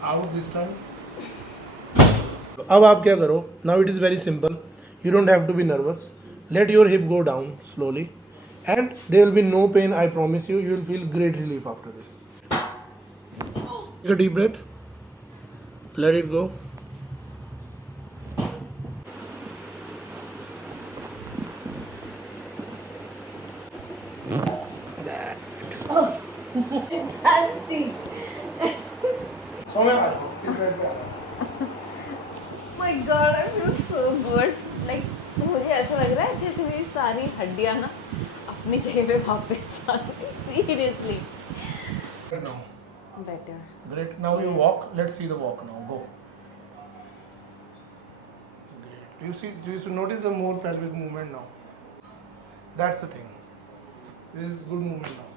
Out this time. अब आप क्या करो? Now it is very simple. You don't have to be nervous. Let your hip go down slowly, and there will be no pain. I promise you. You will feel great relief after this. Take a deep breath. Let it go. Fantastic. सो में आ जाओ. इस bed पे आ जाओ. My God, I feel so good. Like मुझे ऐसा लग रहा है जैसे मेरी सारी हड्डियाँ ना अपनी जगह पे वापस आ गई. Seriously. Now. Better. Great. Now you walk. Let's see the walk now. Go. Great. Do you notice the more pelvic movement now? That's the thing. This is good movement now.